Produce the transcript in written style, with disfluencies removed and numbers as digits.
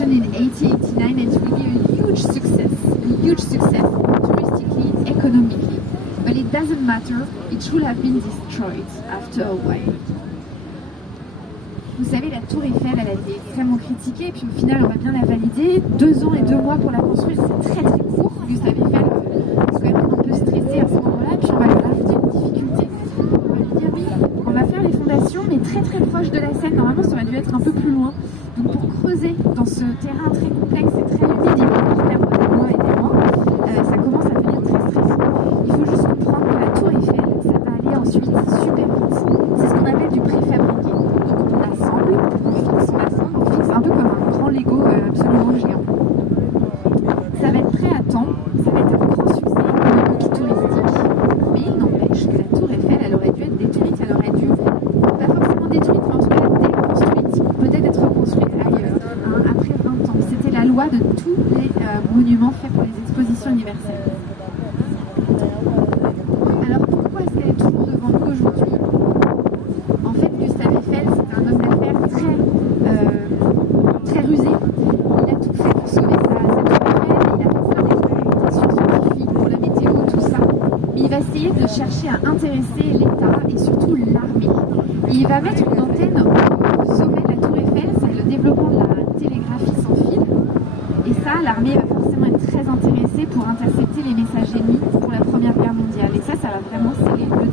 construction in 1889, and it's really a huge success touristically, economically. But it doesn't matter, it should have been destroyed after a while. Vous savez, la tour Eiffel, elle a été extrêmement critiquée, et puis au final, on va bien la valider. 2 ans et 2 mois pour la construire, c'est très très court. Gustave Eiffel, c'est quand même un peu stressé à ce moment-là, puis on va lui rajouter une difficulté. On va lui dire, oui, on va faire les fondations, mais très très proche de la Seine. Normalement, ça aurait dû être un peu plus loin. Donc pour creuser dans ce terrain très complexe et très humide, il va encore perdre des mois et des mois. Ça commence à devenir très stressant. Il faut juste comprendre que la tour Eiffel, ça va aller ensuite super vite. C'est ce qu'on appelle du préfabriqué. Donc on assemble, on fixe un peu comme un grand Lego absolument géant. Ça va être prêt à temps, ça va être un grand succès économique touristique. Mais il n'empêche que la tour Eiffel, elle aurait dû être détruite, elle aurait dû, pas forcément détruite, mais en tout cas déconstruite, peut-être être reconstruite ailleurs, après 20 ans. C'était la loi de tous les monuments faits pour les expositions universelles. Alors pourquoi est-ce qu'elle est toujours devant nous aujourd'hui? En fait, Gustave Eiffel, c'est un homme d'affaires très rusé. Il a tout fait pour sauver sa tour Eiffel, il a fait plein d'expérimentations scientifiques pour la météo, tout ça. Mais il va essayer de chercher à intéresser l'État et surtout l'armée. Et il va mettre une antenne au sommet de la tour Eiffel, c'est le développement de la télégraphie sans fil. Et ça, l'armée va forcément être très intéressée pour intercepter les messages ennemis pour la Première Guerre mondiale. Et ça va vraiment sceller le